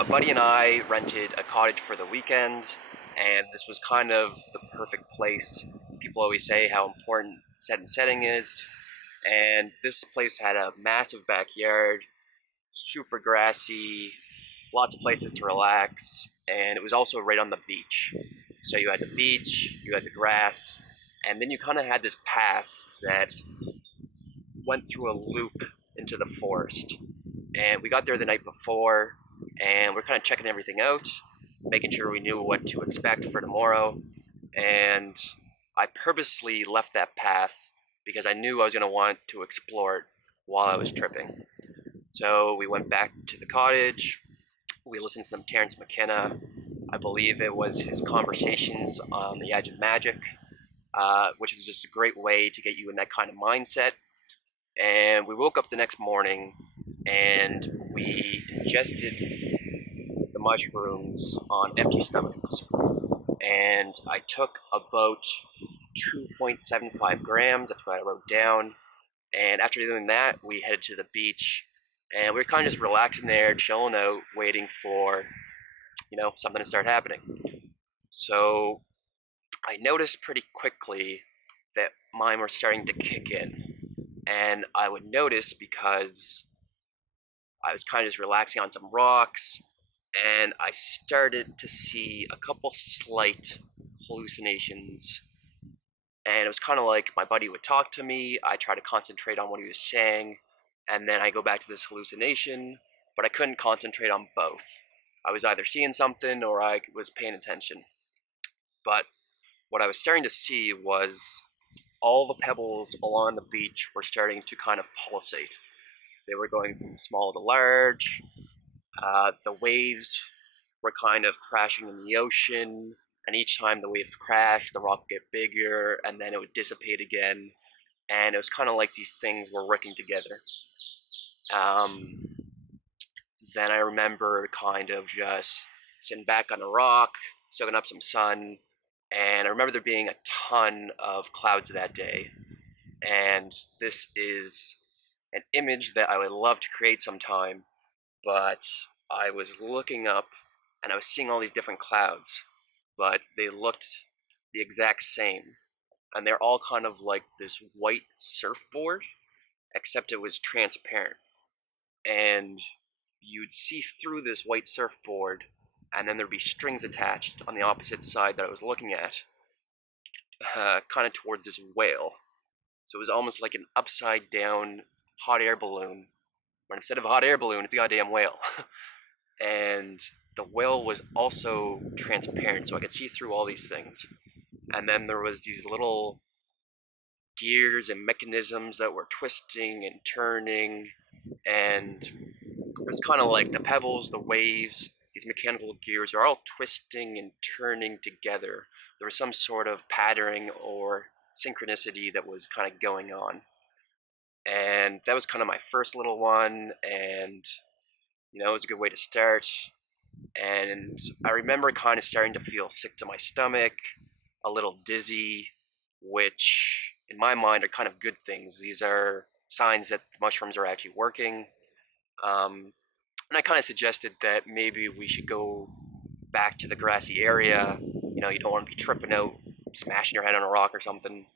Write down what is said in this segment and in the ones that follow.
A buddy and I rented a cottage for the weekend, and this was kind of the perfect place. People always say how important set and setting is, and this place had a massive backyard, super grassy, lots of places to relax, and it was also right on the beach. So you had the beach, you had the grass, and then you kind of had this path that went through a loop into the forest. And we got there the night before, and we're kind of checking everything out, making sure we knew what to expect for tomorrow. And I purposely left that path because I knew I was going to want to explore it while I was tripping. So we went back to the cottage. We listened to some Terrence McKenna. I believe it was his Conversations on the Edge of Magic, which is just a great way to get you in that kind of mindset. And we woke up the next morning and we ingested the mushrooms on empty stomachs. And I took about 2.75 grams, that's what I wrote down. And after doing that, we headed to the beach and we were kind of just relaxing there, chilling out, waiting for, something to start happening. So I noticed pretty quickly that mine were starting to kick in. And I would notice because I was kind of just relaxing on some rocks, and I started to see a couple slight hallucinations. And it was kind of like my buddy would talk to me, I try to concentrate on what he was saying, and then I go back to this hallucination, but I couldn't concentrate on both. I was either seeing something or I was paying attention. But what I was starting to see was all the pebbles along the beach were starting to kind of pulsate. They were going from small to large. The waves were kind of crashing in the ocean, and each time the wave crashed, the rock would get bigger, and then it would dissipate again. And it was kind of like these things were working together. Um, then I remember kind of just sitting back on a rock, soaking up some sun, and I remember there being a ton of clouds that day. And this is an image that I would love to create sometime, but I was looking up and I was seeing all these different clouds, but they looked the exact same. And they're all kind of like this white surfboard, except it was transparent. And you'd see through this white surfboard, and then there'd be strings attached on the opposite side that I was looking at, kind of towards this whale. So it was almost like an upside down hot air balloon, but instead of a hot air balloon, it's a goddamn whale. And the whale was also transparent, so I could see through all these things. And then there was these little gears and mechanisms that were twisting and turning, and it was kind of like the pebbles, the waves, these mechanical gears are all twisting and turning together. There was some sort of patterning or synchronicity that was kind of going on. And that was kind of my first little one, and it was a good way to start. And I remember kind of starting to feel sick to my stomach, a little dizzy, which in my mind are kind of good things. These are signs that the mushrooms are actually working. And I kind of suggested that maybe we should go back to the grassy area. You don't want to be tripping out, smashing your head on a rock or something.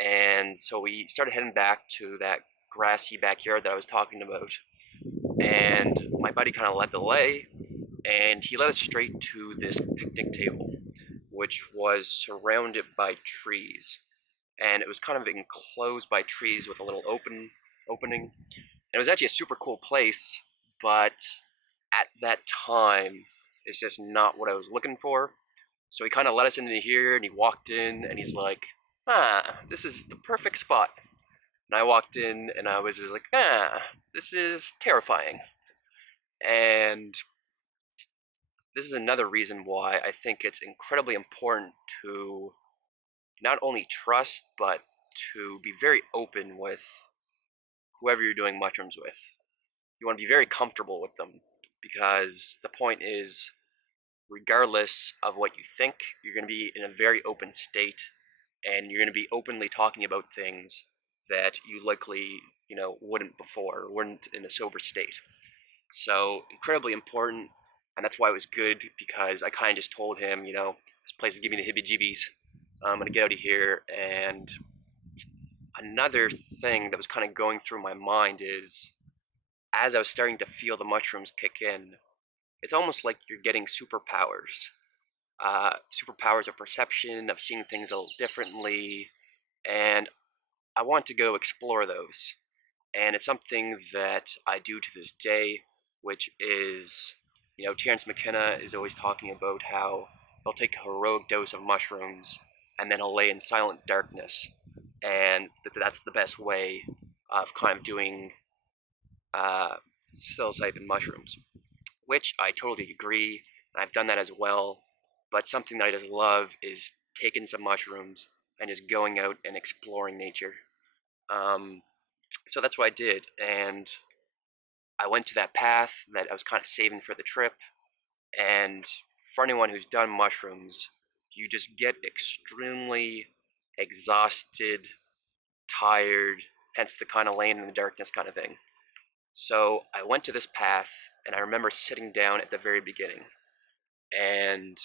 And so we started heading back to that grassy backyard that I was talking about. And my buddy kind of led the way, and he led us straight to this picnic table, which was surrounded by trees. And it was kind of enclosed by trees with a little opening. And it was actually a super cool place, but at that time, it's just not what I was looking for. So he kind of let us into here, and he walked in, and he's like, this is the perfect spot. And I walked in, and I was just like, this is terrifying. And this is another reason why I think it's incredibly important to not only trust, but to be very open with whoever you're doing mushrooms with. You want to be very comfortable with them, because the point is, regardless of what you think, you're going to be in a very open state, and you're going to be openly talking about things that you likely, wouldn't before, or wouldn't in a sober state. So incredibly important. And that's why it was good, because I kind of just told him, this place is giving me the heebie-jeebies. I'm gonna get out of here. And another thing that was kind of going through my mind is, as I was starting to feel the mushrooms kick in, it's almost like you're getting superpowers. Superpowers of perception, of seeing things a little differently, and I want to go explore those. And it's something that I do to this day, which is, Terrence McKenna is always talking about how he'll take a heroic dose of mushrooms and then he'll lay in silent darkness. And that's the best way of kind of doing uh, psilocybin mushrooms, which I totally agree. I've done that as well. But something that I just love is taking some mushrooms and just going out and exploring nature. Um, so that's what I did. And I went to that path that I was kind of saving for the trip. And for anyone who's done mushrooms, you just get extremely exhausted, tired, hence the kind of laying in the darkness kind of thing. So I went to this path, and I remember sitting down at the very beginning. And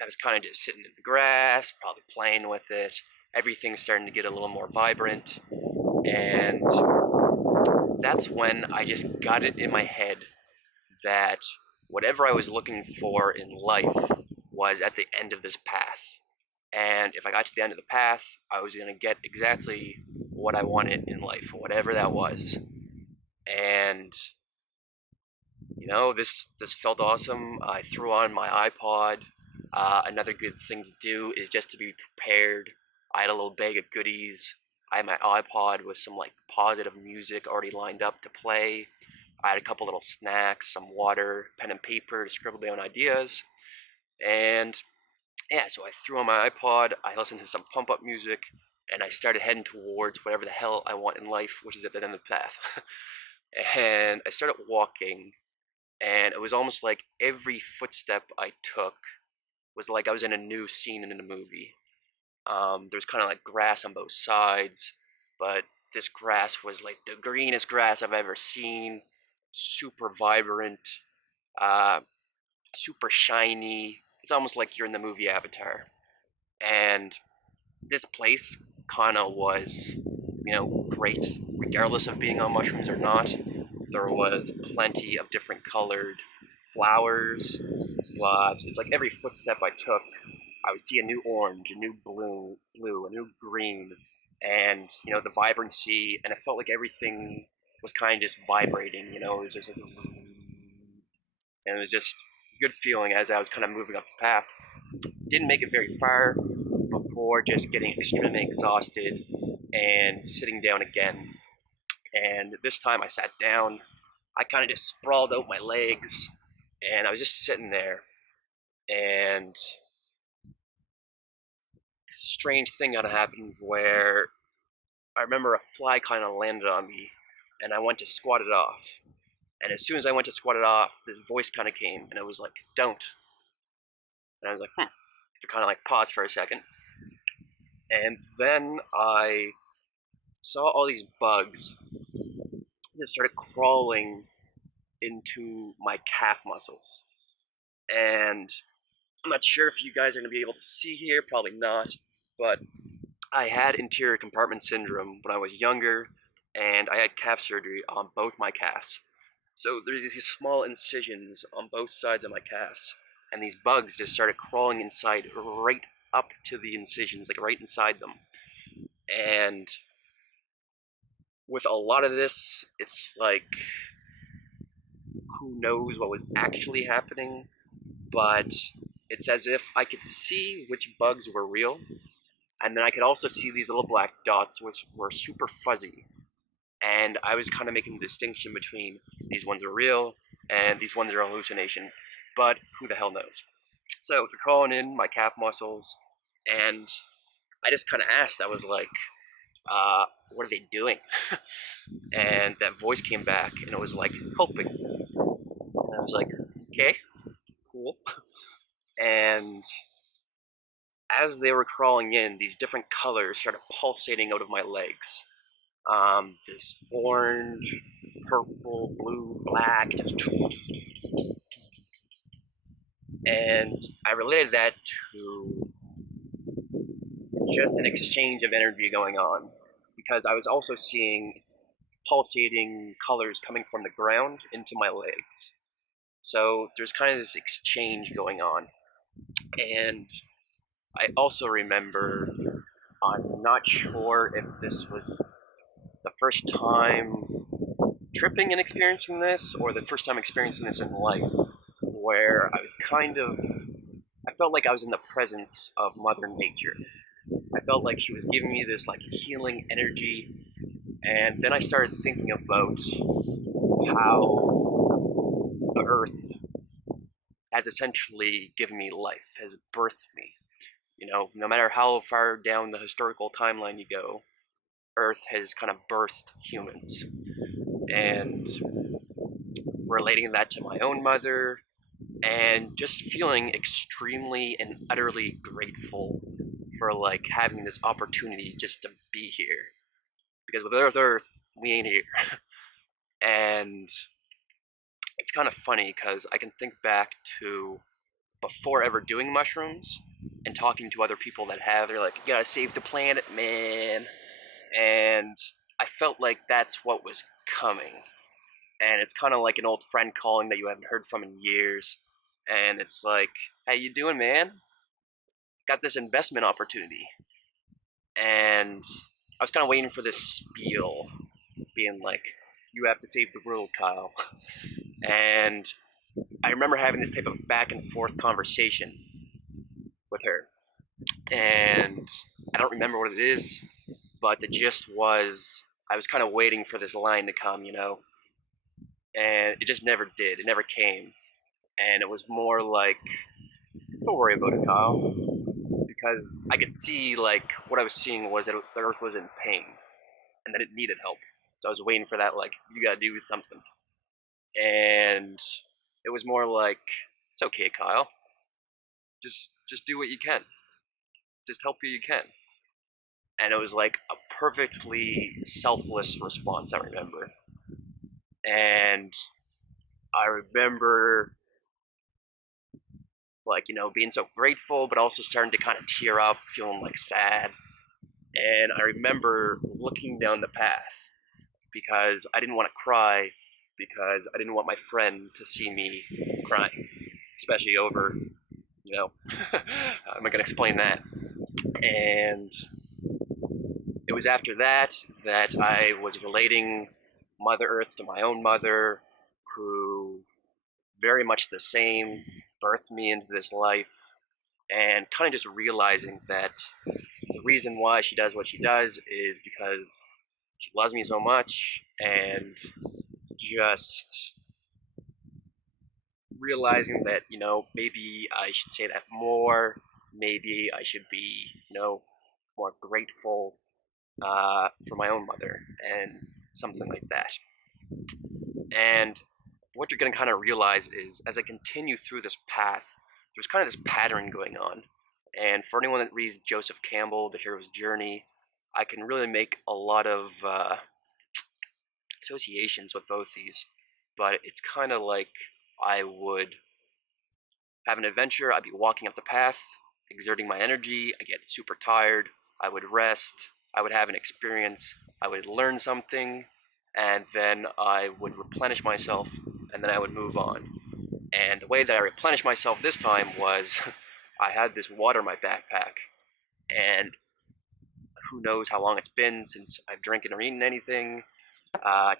I was kind of just sitting in the grass, probably playing with it. Everything's starting to get a little more vibrant. And that's when I just got it in my head that whatever I was looking for in life was at the end of this path. And if I got to the end of the path, I was going to get exactly what I wanted in life, whatever that was. And this felt awesome. I threw on my iPod. Another good thing to do is just to be prepared. I had a little bag of goodies. I had my iPod with some like positive music already lined up to play. I had a couple little snacks, some water, pen and paper to scribble down ideas. And yeah, so I threw on my iPod, I listened to some pump up music, and I started heading towards whatever the hell I want in life, which is at the end of the path. And I started walking, and it was almost like every footstep I took was like I was in a new scene in a movie. There was kind of like grass on both sides, but this grass was like the greenest grass I've ever seen, super vibrant, uh, super shiny. It's almost like you're in the movie Avatar. And this place kind of was, great, regardless of being on mushrooms or not. There was plenty of different colored flowers, but it's like every footstep I took, I would see a new orange, a new blue, a new green, and the vibrancy, and it felt like everything was kind of just vibrating. It was just like, and it was just a good feeling as I was kind of moving up the path. Didn't make it very far before just getting extremely exhausted and sitting down again. And this time I sat down. I kind of just sprawled out my legs, and I was just sitting there. And this strange thing kind of happened where I remember a fly kind of landed on me, and I went to squat it off. And as soon as I went to squat it off, this voice kind of came, and it was like, "Don't." And I was like, to kind of like pause for a second. And then I saw all these bugs that started crawling into my calf muscles. And I'm not sure if you guys are going to be able to see here, probably not, but I had interior compartment syndrome when I was younger, and I had calf surgery on both my calves. So there's these small incisions on both sides of my calves, and these bugs just started crawling inside right up to the incisions, like right inside them. And with a lot of this, it's like, who knows what was actually happening, but it's as if I could see which bugs were real, and then I could also see these little black dots which were super fuzzy. And I was kind of making the distinction between these ones are real and these ones are hallucination, but who the hell knows? So they're crawling in my calf muscles, and I just kind of asked, I was like, what are they doing? And that voice came back, and it was like, helping. And I was like, okay, cool. And as they were crawling in, these different colors started pulsating out of my legs. This orange, purple, blue, black, just And I related that to just an exchange of energy going on, because I was also seeing pulsating colors coming from the ground into my legs. So there's kind of this exchange going on. And I also remember, I'm not sure if this was the first time tripping and experiencing this, or the first time experiencing this in life, where I felt like I was in the presence of Mother Nature. I felt like she was giving me this like healing energy, and then I started thinking about how the earth has essentially given me life, has birthed me. You know, no matter how far down the historical timeline you go, Earth has kind of birthed humans. And relating that to my own mother, and just feeling extremely and utterly grateful for like having this opportunity just to be here. Because with Earth, we ain't here. And it's kind of funny because I can think back to before ever doing mushrooms and talking to other people that have. They're like, you gotta save the planet, man. And I felt like that's what was coming. And it's kind of like an old friend calling that you haven't heard from in years. And it's like, how you doing, man? Got this investment opportunity. And I was kind of waiting for this spiel, being like, you have to save the world, Kyle. And I remember having this type of back and forth conversation with her. And I don't remember what it is, but the gist was I was kind of waiting for this line to come, you know, and it just never did. It never came. And it was more like, don't worry about it, Kyle. Because I could see, like, what I was seeing was that the Earth was in pain and that it needed help. So I was waiting for that, like, you gotta do something. And it was more like, it's okay, Kyle. Just do what you can. Just help who you can. And it was like a perfectly selfless response, I remember. And I remember, like, you know, being so grateful, but also starting to kind of tear up, feeling like sad. And I remember looking down the path because I didn't want to cry, because I didn't want my friend to see me crying, especially over, you know, I'm not going to explain that. And it was after that that I was relating Mother Earth to my own mother, who very much the same, birthed me into this life, and kind of just realizing that the reason why she does what she does is because she loves me so much, and just realizing that, you know, maybe I should say that more, maybe I should be, you know, more grateful for my own mother, and something like that. And what you're going to kind of realize is as I continue through this path, there's kind of this pattern going on. And for anyone that reads Joseph Campbell, The Hero's Journey, I can really make a lot of associations with both these. But it's kind of like I would have an adventure, I'd be walking up the path, exerting my energy, I get super tired, I would rest, I would have an experience, I would learn something, and then I would replenish myself, and then I would move on. And the way that I replenished myself this time was I had this water in my backpack, and who knows how long it's been since I've drinking or eaten anything.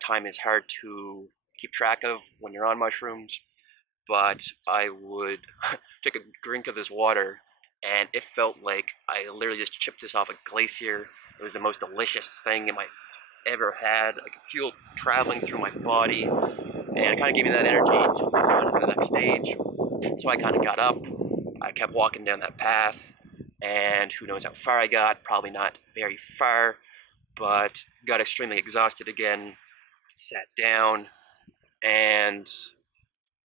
Time is hard to keep track of when you're on mushrooms, but I would take a drink of this water, and it felt like I literally just chipped this off a glacier. It was the most delicious thing I ever had. I could feel it traveling through my body, and it kind of gave me that energy to move on to the next stage. So I kind of got up, I kept walking down that path, and who knows how far I got, probably not very far, but got extremely exhausted again, sat down, and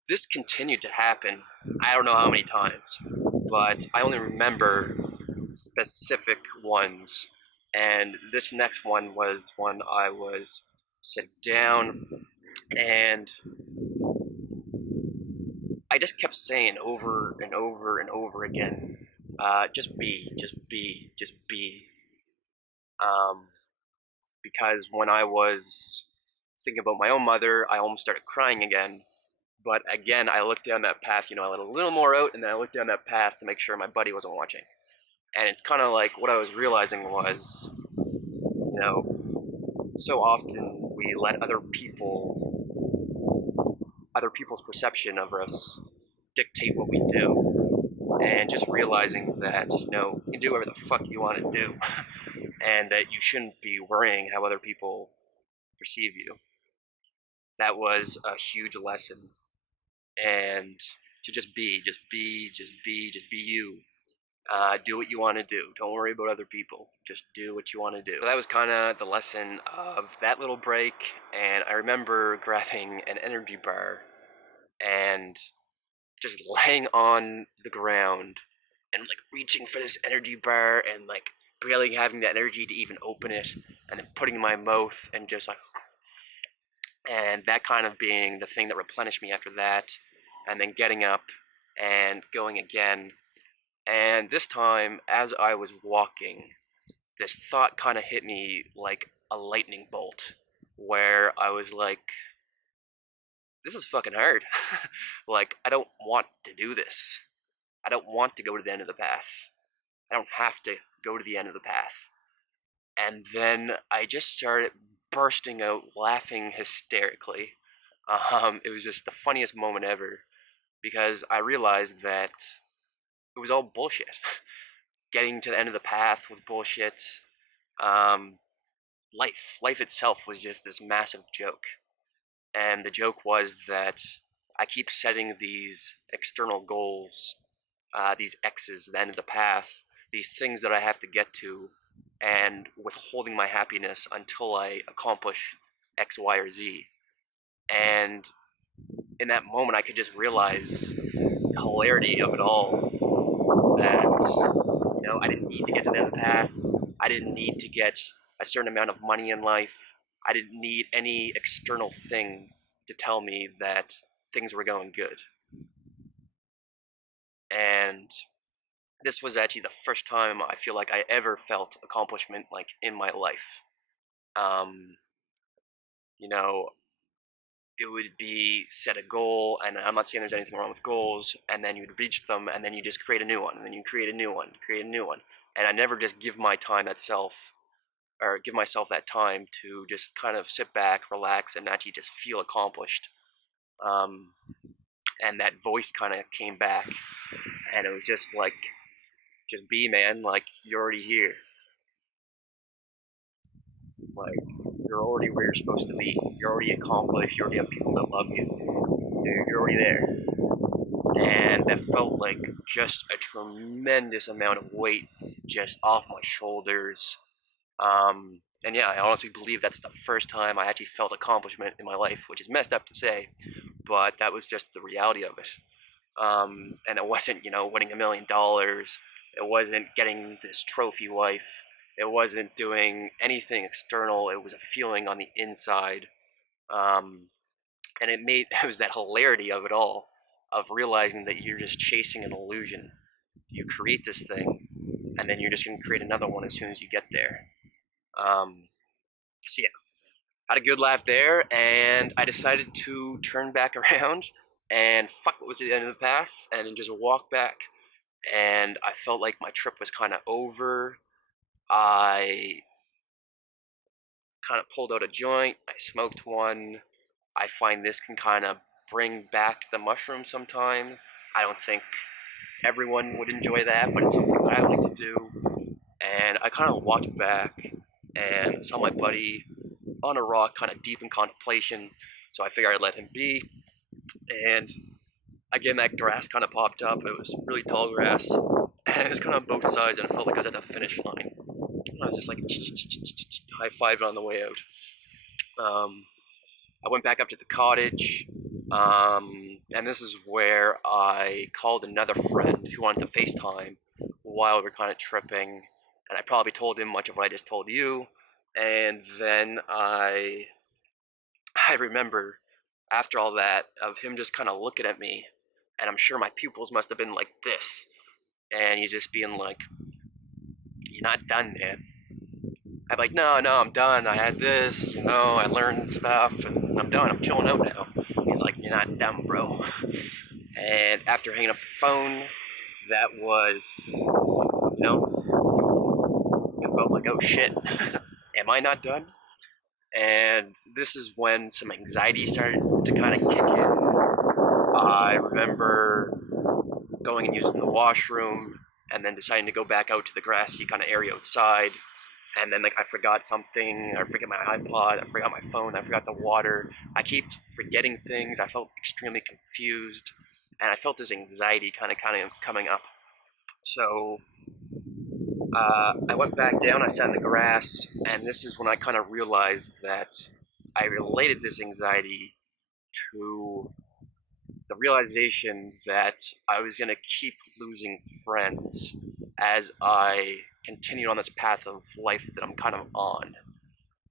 this continued to happen. I don't know how many times, but I only remember specific ones. And this next one was when I was sitting down, and I just kept saying over and over and over again, just be, just be, just be. Um, because when I was thinking about my own mother, I almost started crying again. But again, I looked down that path, I let a little more out, and then I looked down that path to make sure my buddy wasn't watching. And it's kind of like what I was realizing was, so often we let other people's perception of us dictate what we do. And just realizing that, you can do whatever the fuck you want to do, and that you shouldn't be worrying how other people perceive you. That was a huge lesson. And to just be, just be, just be, just be you. Do what you want to do. Don't worry about other people. Just do what you want to do. So that was kind of the lesson of that little break. And I remember grabbing an energy bar and just laying on the ground and like reaching for this energy bar and like barely having the energy to even open it, and then putting it in my mouth and just like, and that kind of being the thing that replenished me after that, and then getting up and going again. And this time, as I was walking, this thought kind of hit me like a lightning bolt, where I was like, this is fucking hard. Like, I don't want to do this. I don't want to go to the end of the path. I don't have to go to the end of the path. And then I just started bursting out laughing hysterically. It was just the funniest moment ever, because I realized that it was all bullshit. Getting to the end of the path was bullshit. Um, life itself was just this massive joke. And the joke was that I keep setting these external goals, these X's at the end of the path, these things that I have to get to, and withholding my happiness until I accomplish X, Y, or Z. And in that moment, I could just realize the hilarity of it all. That, I didn't need to get to the end of the path. I didn't need to get a certain amount of money in life. I didn't need any external thing to tell me that things were going good. And this was actually the first time I feel like I ever felt accomplishment like in my life. Um, you know, it would be set a goal, and I'm not saying there's anything wrong with goals, and then you'd reach them, and then you just create a new one, and then you create a new one, create a new one. And I never just give myself that time to just kind of sit back, relax, and actually just feel accomplished. Um, and that voice kind of came back, and it was just like, just be, man, like, you're already here. Like, you're already where you're supposed to be. You're already accomplished. You already have people that love you. You're already there. And that felt like just a tremendous amount of weight just off my shoulders. And yeah, I honestly believe that's the first time I actually felt accomplishment in my life, which is messed up to say, but that was just the reality of it. And it wasn't, winning $1 million. It wasn't getting this trophy wife. It wasn't doing anything external. It was a feeling on the inside. Um, and it was that hilarity of it all, of realizing that you're just chasing an illusion. You create this thing, and then you're just going to create another one as soon as you get there. So yeah, had a good laugh there, and I decided to turn back around and fuck what was at the end of the path, and then just walk back. And I felt like my trip was kind of over. I kind of pulled out a joint, I smoked one. I find this can kind of bring back the mushroom sometime. I don't think everyone would enjoy that, but it's something I like to do. And I kind of walked back and saw my buddy on a rock, kind of deep in contemplation. So I figured I'd let him be. And again, that grass kind of popped up. It was really tall grass, and it was kind of on both sides, and it felt like I was at the finish line. And I was just like high fiving on the way out. I went back up to the cottage, and this is where I called another friend who wanted to FaceTime while we were kind of tripping, and I probably told him much of what I just told you. And then I remember after all that of him just kind of looking at me and I'm sure my pupils must have been like this. And he's just being like, "You're not done, man." I'm like, "No, no, I'm done. I had this, I learned stuff, and I'm done. I'm chilling out now." He's like, "You're not done, bro." And after hanging up the phone, that was, I felt like, "Oh shit, am I not done?" And this is when some anxiety started to kind of kick in. I remember going and using the washroom and then deciding to go back out to the grassy kind of area outside. And then, like, I forgot something. I forget my iPod. I forgot my phone. I forgot the water. I kept forgetting things. I felt extremely confused. And I felt this anxiety kind of coming up. So I went back down. I sat in the grass. And this is when I kind of realized that I related this anxiety to the realization that I was going to keep losing friends as I continued on this path of life that I'm kind of on.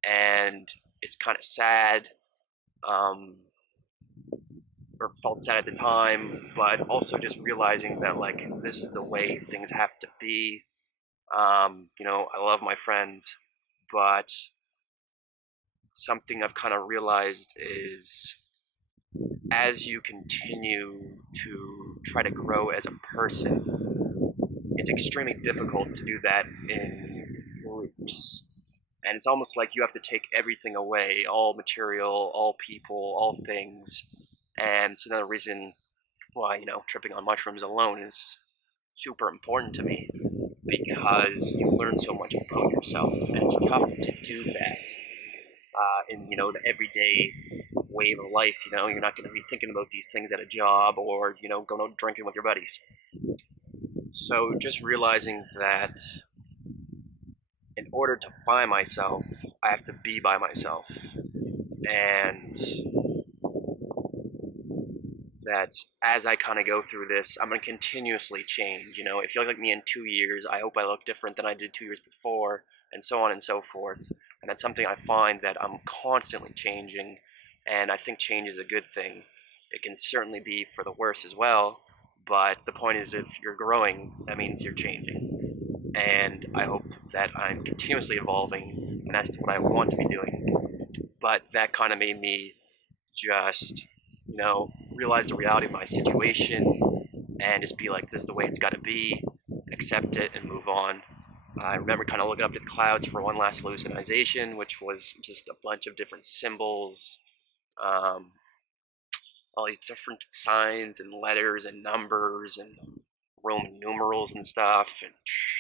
And it's kind of sad, um, or felt sad at the time, but also just realizing that, like, this is the way things have to be. I love my friends, but something I've kind of realized is as you continue to try to grow as a person, it's extremely difficult to do that in groups. And it's almost like you have to take everything away, all material, all people, all things. And it's another reason why, tripping on mushrooms alone is super important to me, because you learn so much about yourself. And it's tough to do that in, the everyday wave of life. You're not going to be thinking about these things at a job or, going out drinking with your buddies. So just realizing that in order to find myself, I have to be by myself. And that as I kind of go through this, I'm going to continuously change. If you look like me in 2 years, I hope I look different than I did 2 years before, and so on and so forth. And that's something I find that I'm constantly changing, and I think change is a good thing. It can certainly be for the worse as well, but the point is, if you're growing, that means you're changing. And I hope that I'm continuously evolving, and that's what I want to be doing. But that kind of made me just, realize the reality of my situation and just be like, this is the way it's got to be, accept it, and move on. I remember kind of looking up to the clouds for one last hallucination, which was just a bunch of different symbols, um, all these different signs and letters and numbers and Roman numerals and stuff, and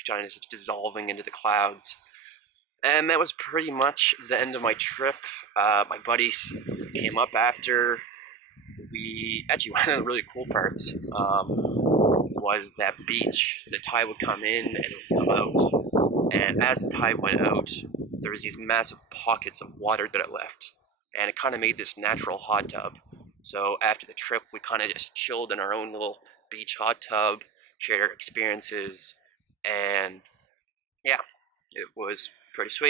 kind of just dissolving into the clouds. And that was pretty much the end of my trip. My buddies came up after. We actually, one of the really cool parts was that beach. The tide would come in and it would come out. And as the tide went out, there was these massive pockets of water that it left. And it kind of made this natural hot tub. So after the trip, we kind of just chilled in our own little beach hot tub, shared our experiences, and yeah, it was pretty sweet.